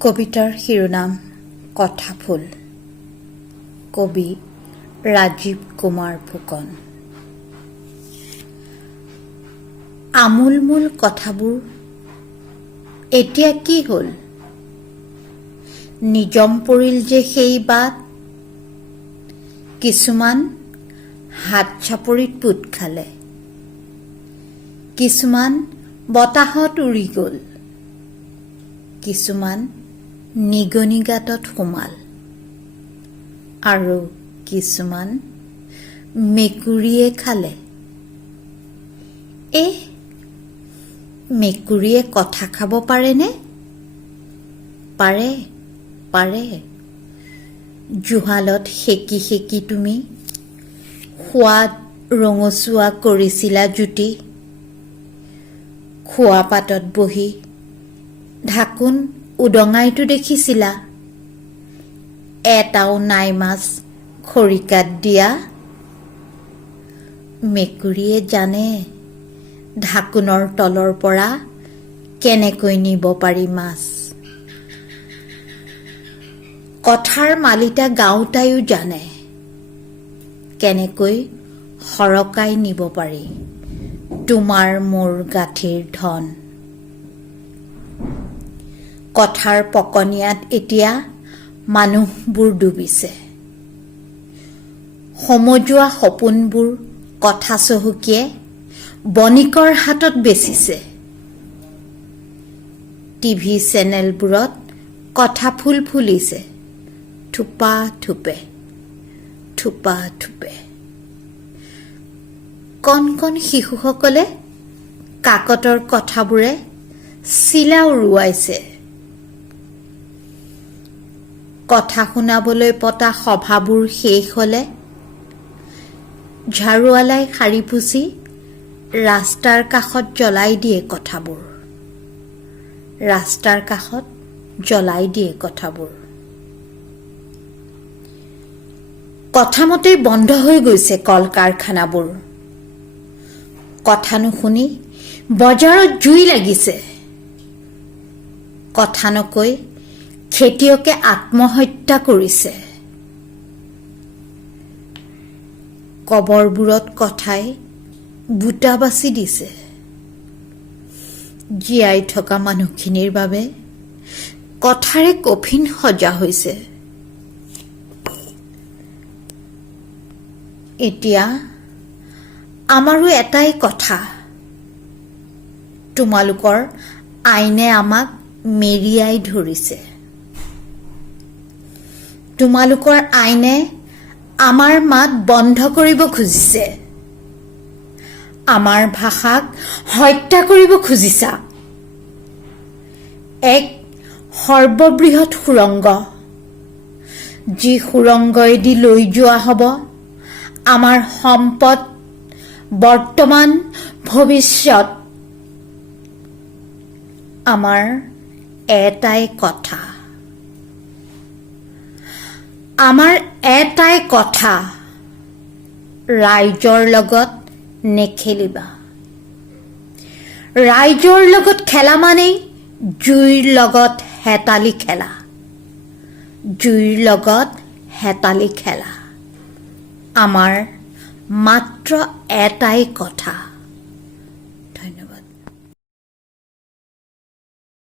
কবিতাৰ শিৰোনাম কথাফুল। কবি ৰাজীৱ কুমাৰ ফুকন। আমোলমোল কথাবোৰ এতিয়া কি হ'ল? নিজম পৰিল যে সেই বাট, কিছুমান হাত চাপৰিত পোত খালে, কিছুমান বতাহত উৰি গ'ল, কিছুমান নিগনি গাঁতত সোমাল, আৰু কিছুমান মেকুৰীয়ে খালে। মেকুৰীয়ে কথা খাব পাৰেনে? পাৰে, পাৰে। জুহালত সেকি সেকি তুমি সোৱাদ ৰঙচুৱা কৰিছিলা জুতি, খোৱা পাতত বহি ঢাকোন উদঙাইটো দেখিছিলা, এটাও নাই মাছ খৰিকাত দিয়া। মেকুৰীয়ে জানে ঢাকোনৰ তলৰ পৰা কেনেকৈ নিব পাৰি মাছ। কথাৰ মালিতা গাঁওতাইও জানে কেনেকৈ সৰকাই নিব পাৰি তোমাৰ মোৰ গাঁঠিৰ ধন। কথাৰ পকনীয়াত এতিয়া মানুহবোৰ ডুবিছে, সমজুৱা সপোনবোৰ কথা চহুকিয়ে বণিকৰ হাতত বেচিছে। টিভি চেনেলবোৰত কথা ফুল ফুলিছে থোপা থোপে, থোপা থোপে। কণ কণ শিশুসকলে কাকতৰ কথাবোৰে চিলা উৰুৱাইছে। কথা শুনাবলৈ পতা সভাবোৰ শেষ হ'লে ঝাৰুৱালাই সাৰি পুচি ৰাস্তাৰ কাষত জ্বলাই দিয়ে কথাবোৰ, ৰাস্তাৰ কাষত জ্বলাই দিয়ে কথাবোৰ। কথামতেই বন্ধ হৈ গৈছে কল কাৰখানাবোৰ, কথা নুশুনি বজাৰত জুই লাগিছে, কথা নকৈ খেতিয়কে আত্মহত্যা কৰিছে। কবৰবোৰত কথাই বুটা বাচি দিছে। জীয়াই থকা মানুহখিনিৰ বাবে কথাৰে কফিন সজা হৈছে। এতিয়া আমাৰো এটাই কথা, তোমালোকৰ আইনে আমাক মেৰিয়াই ধৰিছে, তোমালোকৰ আইনে আমাৰ মাত বন্ধ কৰিব খুজিছে, আমাৰ ভাষাক হত্যা কৰিব খুজিছা। এক সৰ্ববৃহৎ সুৰংগ, যি সুৰংগইদি লৈ যোৱা হ'ব আমাৰ সম্পদ, বৰ্তমান ভৱিষ্যত। আমাৰ এটাই কথা, আমাৰ এটাই কথা, ৰাইজৰ লগত নেখেলিবা। ৰাইজৰ লগত খেলা মানেই জুইৰ লগত হেতালি খেলা, জুইৰ লগত হেতালি খেলা। আমাৰ মাত্ৰ এটাই কথা। ধন্যবাদ।